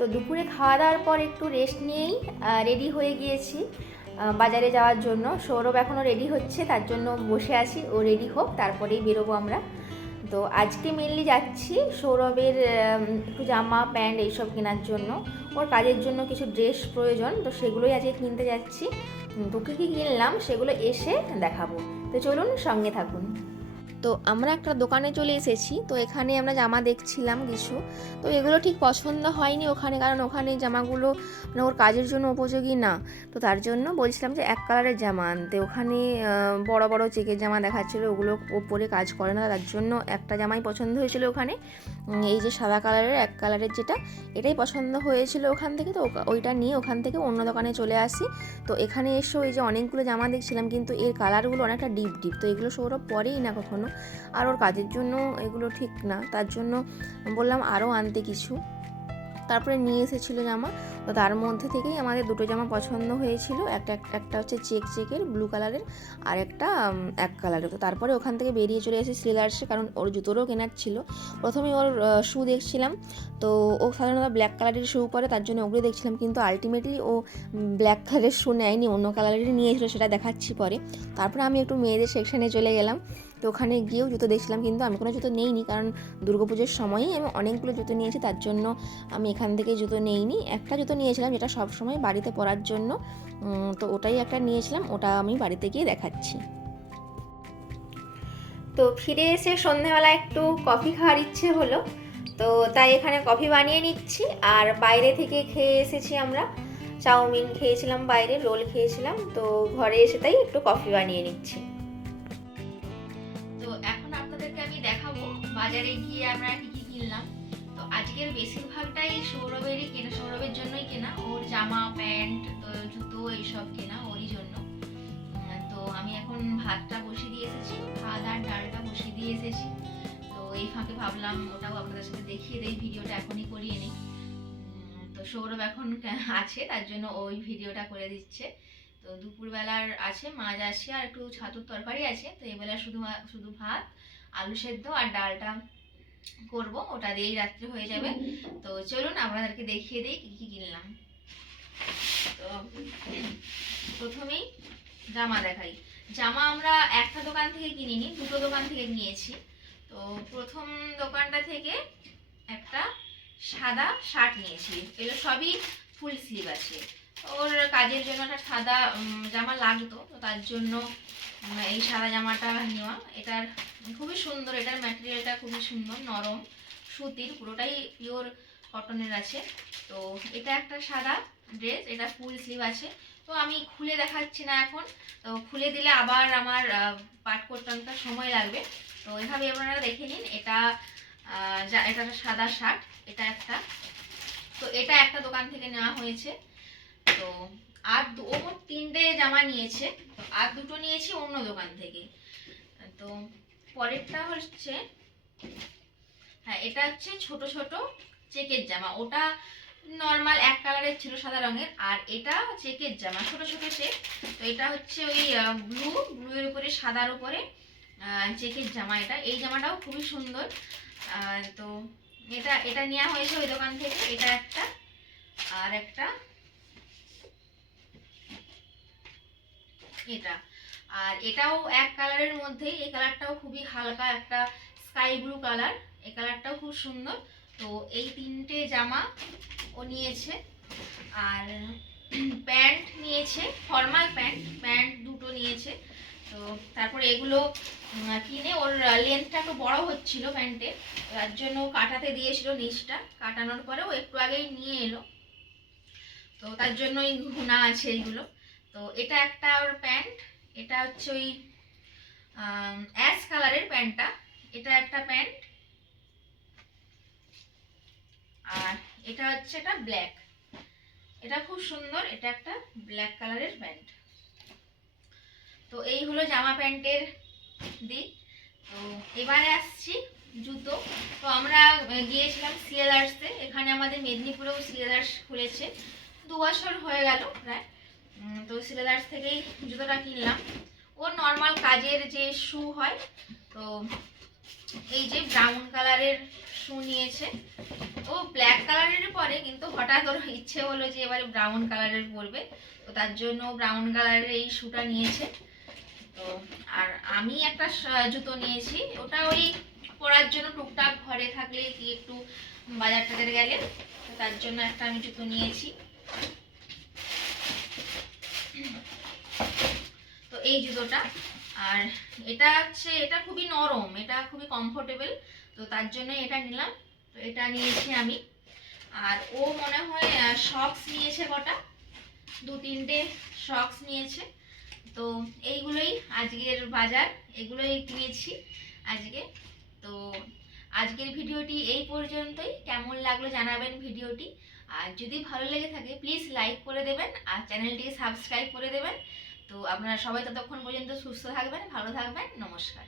তো দুপুরে খাওয়া দাওয়ার পর একটু রেস্ট নিয়েই রেডি হয়ে গিয়েছি বাজারে যাওয়ার জন্য। সৌরভ এখনও রেডি হচ্ছে, তার জন্য বসে আছি, ও রেডি হোক তারপরেই বেরোবো আমরা। তো আজকে মেনলি যাচ্ছি সৌরভের একটু জামা প্যান্ট এইসব কেনার জন্য, ওর কাজের জন্য কিছু ড্রেস প্রয়োজন, তো সেগুলোই আজকে কিনতে যাচ্ছি। তো কী কী কিনলাম সেগুলো এসে দেখাবো, তো চলুন সঙ্গে থাকুন। তো আমরা একটা দোকানে চলে এসেছি, তো এখানে আমরা জামা দেখছিলাম কিছু, তো এগুলো ঠিক পছন্দ হয়নি ওখানে, কারণ ওখানে জামাগুলো মানে ওর কাজের জন্য উপযোগী না। তো তার জন্য বলছিলাম যে এক কালারের জামা আনতে, ওখানে বড় বড় চেকের জামা দেখাচ্ছিলো, ওগুলো ওপরে কাজ করে না, তার জন্য একটা জামাই পছন্দ হয়েছিল ওখানে, এই যে সাদা কালারের এক কালারের যেটা, এটাই পছন্দ হয়েছিল ওখান থেকে। তো ওইটা নিয়ে ওখান থেকে অন্য দোকানে চলে আসি। তো এখানে এসেও এই যে অনেকগুলো জামা দেখছিলাম, কিন্তু এর কালারগুলো অনেকটা ডিপ ডিপ, তো এগুলো সৌরভ পরেই না কখনো, আর ওর কাজের জন্য এগুলো ঠিক না, তার জন্য বললাম আরও আনতে কিছু। তারপরে নিয়ে এসেছিলো জামা, তো তার মধ্যে থেকেই আমাদের দুটো জামা পছন্দ হয়েছিল, একটা হচ্ছে চেকের ব্লু কালারের, আর একটা এক কালারের। তো তারপরে ওখান থেকে বেরিয়ে চলে এসেছি সিলার্সে, কারণ ওর জুতোরও কেনার ছিল। প্রথমে ওর শ্যু দেখছিলাম, তো ও সাধারণত ব্ল্যাক কালারের শ্যু পরে, তার জন্য ওগুলো দেখছিলাম, কিন্তু আলটিমেটলি ও ব্ল্যাক কালারের শ্যু নেয়নি, অন্য কালারেরই নিয়েছিল, সেটা দেখাচ্ছি পরে। তারপরে আমি একটু মেয়েদের সেকশানে চলে গেলাম, তো ওখানে গিয়েও জুতো দেখছিলাম, কিন্তু আমি কোনো জুতো নেইনি, কারণ দুর্গাপুজোর সময়ই আমি অনেকগুলো জুতো নিয়েছি, তার জন্য আমি এখান থেকে জুতো নেইনি। একটা জুতো নিয়েছিলাম যেটা সবসময় বাড়িতে পরার জন্য, তো ওটাই একটা নিয়েছিলাম, ওটা আমি বাড়িতে গিয়ে দেখাচ্ছি। তো ফিরে এসে সন্ধ্যেবেলা একটু কফি খাওয়ার ইচ্ছে হলো, তো তাই এখানে কফি বানিয়ে নিচ্ছি। আর বাইরে থেকে খেয়ে এসেছি আমরা, চাউমিন খেয়েছিলাম বাইরে, রোল খেয়েছিলাম, তো ঘরে এসে তাই একটু কফি বানিয়ে নিচ্ছি। তো এখন আপনাদেরকে আমি দেখাবো বাজারে গিয়ে আমরা কি কি কিনলাম। তো আজকের বেশিরভাগটাই সৌরভেরই কেনা, সৌরভের জন্যই কেনা, ওর জামা প্যান্ট জুতো এইসব কেনা ওরই জন্য। তো আমি এখন ভাতটা বসিয়ে দিয়ে এসেছি, ভাত আর ডালটা বসিয়ে দিয়ে এসেছি। তো এই ফাঁকে ভাবলাম ওটাও আপনাদের সাথে দেখিয়ে দেই, ভিডিওটা এখনই করিয়ে নিই। তো সৌরভ এখন আছে, তার জন্য ওই ভিডিওটা করে দিচ্ছে। তো দুপুরবেলার আছে মাছ আছে আর একটু ছাতুর তরকারি আছে, তো এবেলা শুধু ভাত, আলু সেদ্ধ আর ডালটা করব, ওটা দিয়েই রাত্রে হয়ে যাবে। তো চলুন আপনাদেরকে দেখিয়ে দিই কী কী কিনলাম। তো প্রথমেই জামা দেখাই। জামা আমরা একটা দোকান থেকে কিনিনি, দুটো দোকান থেকে নিয়েছি। তো প্রথম দোকানটা থেকে একটা সাদা শার্ট নিয়েছি, এগুলো সবই ফুল স্লিভ আছে, ওর কাজের জন্য একটা সাদা জামা লাগতো, তো তার জন্য এই সাদা জামাটা নেওয়া। এটার খুবই সুন্দর, এটার ম্যাটেরিয়ালটা খুবই সুন্দর, নরম সুতির, পুরোটাই পিওর কটনের আছে। তো এটা একটা সাদা ড্রেস, এটা ফুল স্লিভ আছে। তো আমি খুলে দেখাচ্ছি না এখন, তো খুলে দিলে আবার আমার পাঠ করতে অনেকটা সময় লাগবে, তো এভাবে আপনারা দেখে নিন। এটা এটা সাদা শার্ট, এটা একটা, তো এটা একটা দোকান থেকে নেওয়া হয়েছে। তো আর ও মোট 3টে জামা নিয়েছে, তো আর দুটো নিয়েছি অন্য দোকান থেকে। তো পরেরটা হচ্ছে, হ্যাঁ এটা হচ্ছে ছোট ছোট চেকের জামা, ওটা নর্মাল এক কালারের ছিল সাদা রঙের, আর এটা চেকের জামা ছোট ছোট চেক। তো এটা হচ্ছে ওই ব্লু এর উপরে সাদার উপরে চেকের জামা, এটা এই জামাটাও খুবই সুন্দর। তো এটা নেওয়া হয়েছে ওই দোকান থেকে। এটা একটা, আর একটা এটা, আর এটাও এক কালারের মধ্যেই, এই কালারটাও খুবই হালকা একটা স্কাই ব্লু কালার, এই কালারটাও খুব সুন্দর। তো এই 3টে জামা ও নিয়েছে। আর প্যান্ট নিয়েছে, ফর্মাল প্যান্ট দুটো নিয়েছে। তো তারপরে এগুলো কিনে ওর লেন্থটা একটু বড় হচ্ছিল প্যান্টের, তার জন্য কাটাতে দিয়েছিল, নিচটা কাটানোর পরেও একটু আগেই নিয়ে এলো, তো তার জন্যই ঘুনা আছে এইগুলো। তো এটা একটা ওর প্যান্ট, এটা হচ্ছে ওই অ্যাশ কালারের প্যান্টটা, এটা একটা প্যান্ট। আর এটা হচ্ছে এটা ব্ল্যাক, এটা খুব সুন্দর, এটা একটা ব্ল্যাক কালারের প্যান্ট। তো এই হলো জামা প্যান্টের দিক। তো এবারে আসছি জুতো। তো আমরা গিয়েছিলাম সিএলআর্সে, এখানে আমাদের মেদিনীপুরেও সিএলআর্স খুলেছে, 2 বছর হয়ে গেল প্রায়। তো সিএলআর্স থেকেই জুতোটা কিনলাম। ওর নর্মাল কাজের যে শু হয়, তো এই যে ব্রাউন কালারের শু নিয়েছে, ও ব্ল্যাক কালারের পরে, কিন্তু হঠাৎ ওর ইচ্ছে হলো যে এবারে ব্রাউন কালারের পরবে, তো তার জন্য ব্রাউন কালারের এই শুটা নিয়েছে। তো আর আমি একটা জুতো নিয়েছি, ওটা ওই পরার জন্য টুকটাক ঘরে থাকলে কি একটু বাজার টাজার গেলে, তো তার জন্য একটা আমি জুতো নিয়েছি। তো এই জুতোটা, আর এটা হচ্ছে, এটা খুবই নরম, এটা খুবই কমফোর্টেবল, তো তার জন্য এটা নিলাম। তো এটা নিয়েছি আমি। আর ও মনে হয় শক্স নিয়েছে কটা, 2-3টে শক্স নিয়েছে। তো এইগুলোই আজকের বাজার, এগুলোই কিনেছি আজকে। তো আজকের ভিডিওটি এই পর্যন্তই। কেমন লাগলো জানাবেন ভিডিওটি, আর যদি ভালো লেগে থাকে প্লিজ লাইক করে দেবেন আর চ্যানেলটিকে সাবস্ক্রাইব করে দেবেন। তো আপনারা সবাই ততক্ষণ পর্যন্ত সুস্থ থাকবেন, ভালো থাকবেন, নমস্কার।